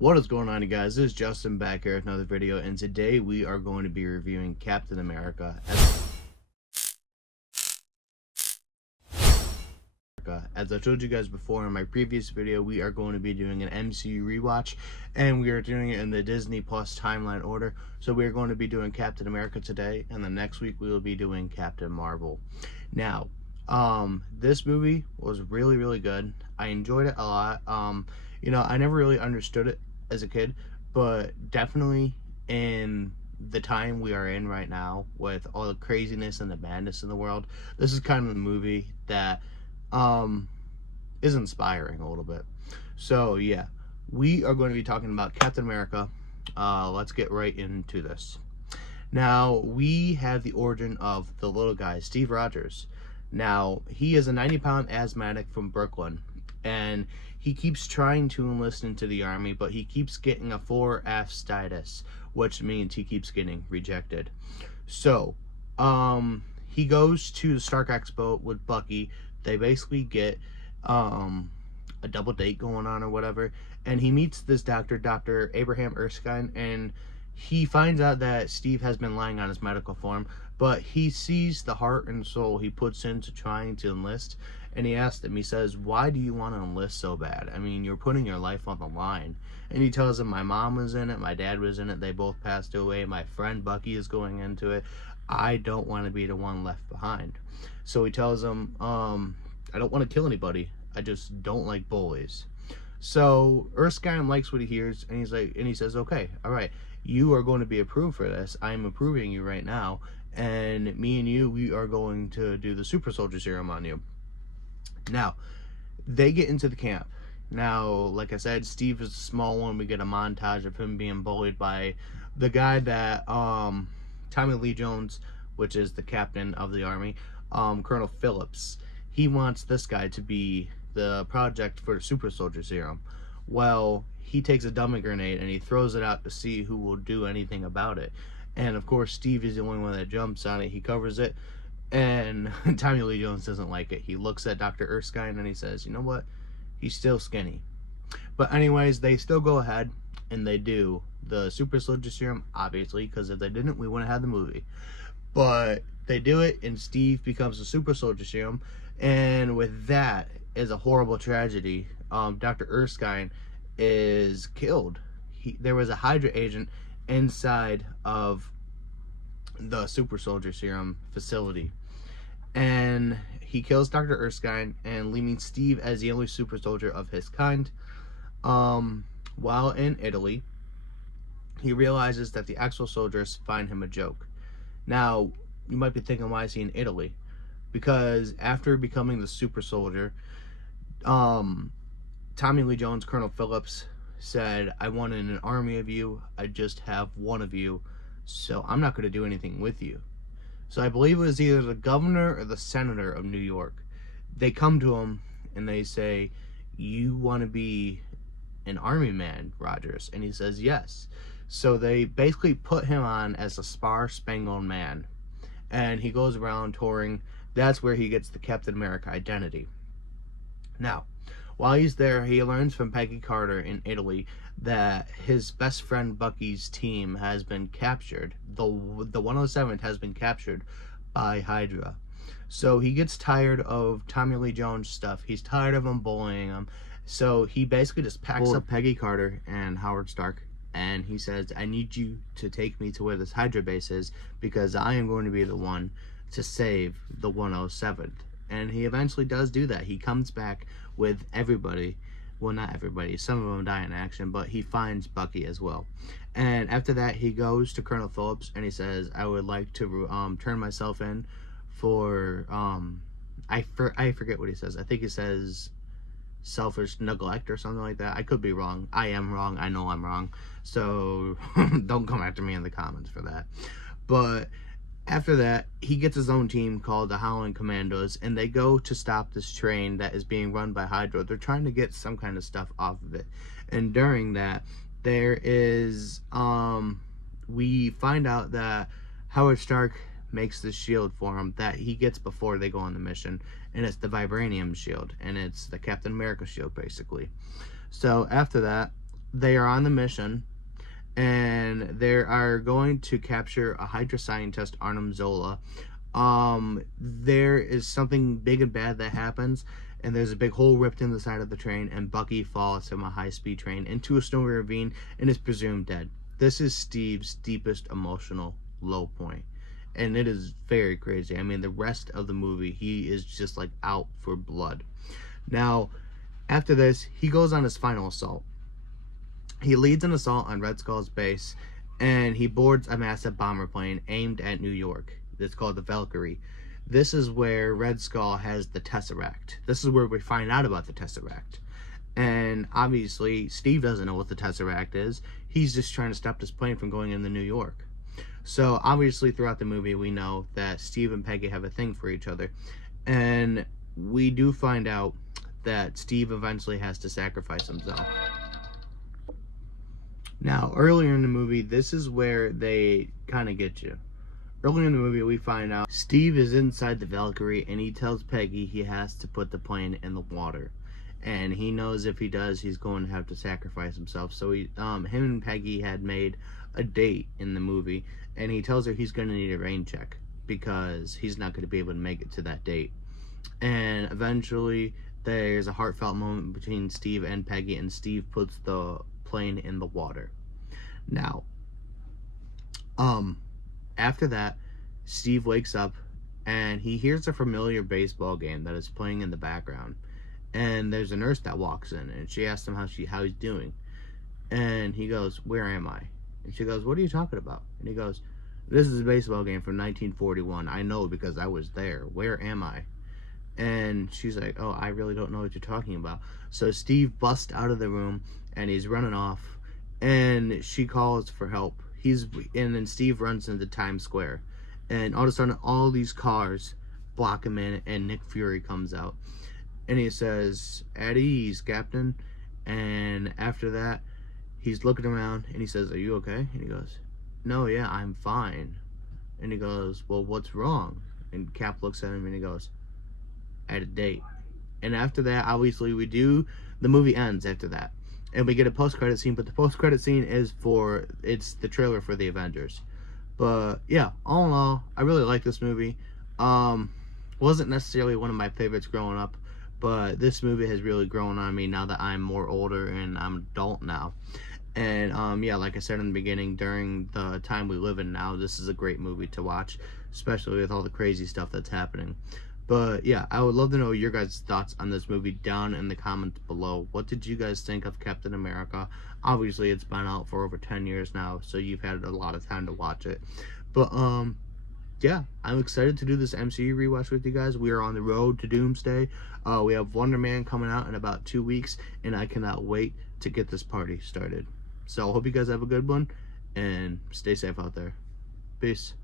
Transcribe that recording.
What is going on, you guys? This is Justin back here with another video, and today we are going to be reviewing Captain America. As I told you guys before in my previous video, we are going to be doing an MCU rewatch, and we are doing it in the Disney Plus timeline order. So we are going to be doing Captain America today, and the next week we will be doing Captain Marvel. Now, this movie was really good. I enjoyed it a lot. I never really understood it as a kid, but definitely in the time we are in right now with all the craziness and the madness in the world, this is kind of the movie that is inspiring a little bit. So yeah, we are going to be talking about Captain America. Let's get right into this. Now, we have the origin of the little guy, Steve Rogers. Now, he is a 90-pound asthmatic from Brooklyn, and he keeps trying to enlist into the army, but he keeps getting a 4F status, which means he keeps getting rejected. So, he goes to the Stark Expo with Bucky. They basically get a double date going on or whatever, and he meets this doctor, Dr. Abraham Erskine, and he finds out that Steve has been lying on his medical form, but he sees the heart and soul he puts into trying to enlist, and he asks him, he says, "Why do you want to enlist so bad? I mean, you're putting your life on the line." And he tells him, "My mom was in it, my dad was in it, they both passed away, my friend Bucky is going into it. I don't want to be the one left behind." So he tells him, "I don't want to kill anybody, I just don't like bullies." So Erskine likes what he hears, and he says, "Okay, all right, you are going to be approved for this. I'm approving you right now, and me and you, we are going to do the super soldier serum on you." Now, they get into the camp. Now, like I said, Steve is a small one. We get a montage of him being bullied by the guy that Tommy Lee Jones, which is the captain of the army, Colonel Phillips. He wants this guy to be the project for the super soldier serum. Well, he takes a dummy grenade and he throws it out to see who will do anything about it. And of course, Steve is the only one that jumps on it. He covers it, and Tommy Lee Jones doesn't like it. He looks at Dr. Erskine and he says, "You know what? He's still skinny." But anyways, they still go ahead and they do the super soldier serum, obviously, because if they didn't, we wouldn't have the movie. But they do it, and Steve becomes a super soldier serum, and with that is a horrible tragedy. Dr. Erskine is killed. There was a Hydra agent inside of the super soldier serum facility, and he kills Dr. Erskine, and leaving Steve as the only super soldier of his kind. While in Italy, he realizes that the actual soldiers find him a joke. Now, you might be thinking, why is he in Italy? Because after becoming the super soldier, Tommy Lee Jones, Colonel Phillips, said, "I wanted an army of you, I just have one of you, so I'm not going to do anything with you." So I believe it was either the governor or the senator of New York. They come to him and they say, "You want to be an army man, Rogers?" And he says, "Yes." So they basically put him on as a Star-Spangled Man, and he goes around touring. That's where he gets the Captain America identity. Now, while he's there, he learns from Peggy Carter in Italy that his best friend Bucky's team has been captured. The 107th has been captured by Hydra. So he gets tired of Tommy Lee Jones stuff. He's tired of him bullying him. So he basically just packs up Peggy Carter and Howard Stark, and he says, "I need you to take me to where this Hydra base is, because I am going to be the one to save the 107th. And he eventually does do that. He comes back with everybody. Well, not everybody. Some of them die in action, but he finds Bucky as well. And after that, he goes to Colonel Phillips and he says, "I would like to turn myself in for I forget what he says. I think he says selfish neglect or something like that. I could be wrong. I am wrong. I know I'm wrong. So don't come after me in the comments for that." But after that, he gets his own team called the Howling Commandos, and they go to stop this train that is being run by Hydra. They're trying to get some kind of stuff off of it. And during that, there is, we find out that Howard Stark makes this shield for him that he gets before they go on the mission, and it's the vibranium shield, and it's the Captain America shield, basically. So after that, they are on the mission, and they are going to capture a Hydra scientist, Arnim Zola. There is something big and bad that happens, and there's a big hole ripped in the side of the train, and Bucky falls from a high-speed train into a snowy ravine and is presumed dead. This is Steve's deepest emotional low point, and it is very crazy. I mean, the rest of the movie, he is just like out for blood. Now, after this, he goes on his final assault. He leads an assault on Red Skull's base, and he boards a massive bomber plane aimed at New York. It's called the Valkyrie. This is where Red Skull has the Tesseract. This is where we find out about the Tesseract. And obviously, Steve doesn't know what the Tesseract is. He's just trying to stop this plane from going into New York. So obviously, throughout the movie, we know that Steve and Peggy have a thing for each other. And we do find out that Steve eventually has to sacrifice himself. Now, earlier in the movie, this is where they kind of get you. Earlier in the movie, we find out Steve is inside the Valkyrie, and he tells Peggy he has to put the plane in the water. And he knows if he does, he's going to have to sacrifice himself. So him and Peggy had made a date in the movie, and he tells her he's going to need a rain check because he's not going to be able to make it to that date. And eventually, there's a heartfelt moment between Steve and Peggy, and Steve puts the plane in the water. Now, after that, Steve wakes up and he hears a familiar baseball game that is playing in the background. And there's a nurse that walks in, and she asks him how he's doing. And he goes, "Where am I?" And she goes, "What are you talking about?" And he goes, "This is a baseball game from 1941. I know because I was there. Where am I?" And she's like, "Oh, I really don't know what you're talking about." So Steve busts out of the room, and he's running off, and she calls for help. And then Steve runs into Times Square, and all of a sudden, all these cars block him in, and Nick Fury comes out, and he says, "At ease, Captain." And after that, he's looking around, and he says, "Are you okay?" And he goes, "No, yeah, I'm fine." And he goes, "Well, what's wrong?" And Cap looks at him, and he goes, "At a date." And after that, obviously, the movie ends after that. And we get a post-credit scene, but the post-credit scene it's the trailer for the Avengers. But yeah, all in all, I really like this movie. Wasn't necessarily one of my favorites growing up, but this movie has really grown on me now that I'm more older and I'm an adult now. And yeah, like I said in the beginning, during the time we live in now, this is a great movie to watch, especially with all the crazy stuff that's happening. But yeah, I would love to know your guys' thoughts on this movie down in the comments below. What did you guys think of Captain America? Obviously, it's been out for over 10 years now, so you've had a lot of time to watch it. But yeah, I'm excited to do this MCU rewatch with you guys. We are on the road to Doomsday. We have Wonder Man coming out in about 2 weeks, and I cannot wait to get this party started. So I hope you guys have a good one, and stay safe out there. Peace.